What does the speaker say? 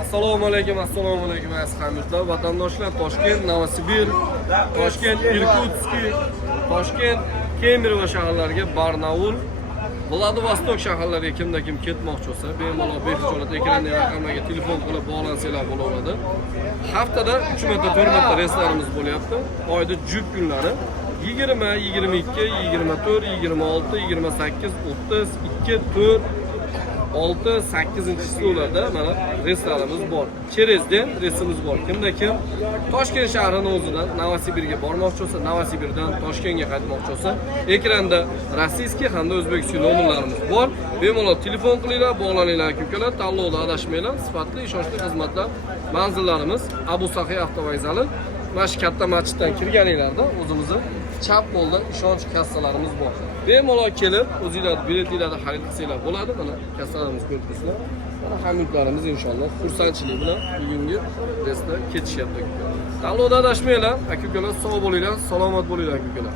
Assalomu alaykum aziz hamyurtlar, vatandoshlar. Toshkent, Novosibir, Toshkent, Irkutsk, Toshkent, Kemerovo shaharlariga Barnaul, Vladivostok shaharlariga kimda kim ketmoqchi bo'lsa, bemalol behijolat ekrandagi raqamlarga telefon qilib bog'lansanglar bo'laveradi. Haftada 3 marta, 4 marta reyslarimiz bo'lyapti. Oyda jup kunlari 20, 22, 24, 26, 28, 30, 2, 4 6-8-sinovlarda mana reyslarimiz bor. Cherezden reysimiz bor. Kimda kim Toshkent shahrining o'zidan Novosibirga bormoqchi bo'lsa, Novosibirdan Toshkentga qaytmoqchi bo'lsa, ekranda rossiyskiy hamda o'zbekcha nomerlarimiz bor. Bemalol telefon qilinglar, bog'laninglar ukalar, tanlovda adashmanglar. Sifatli, ishonchli xizmatlar. Manzillarimiz Abu Sahiy avtovokzali. Mana shu katta masjiddan kirganinglarda o'zimizni chap qo'lda ishonch kassalarimiz bor. Bemalol kelib, o'zingizlar biletlarni xarid qilsanglar bo'ladi. Mana kassalarimiz ko'rib turibsizlar. Mana hamyurtlarimiz inshaalloh xursandchilik bilan bugungi reysda ketishyapti. Tanlovda adashmanglar, aka-ukalar, sog' bo'linglar, salomat bo'linglar aka-ukalar.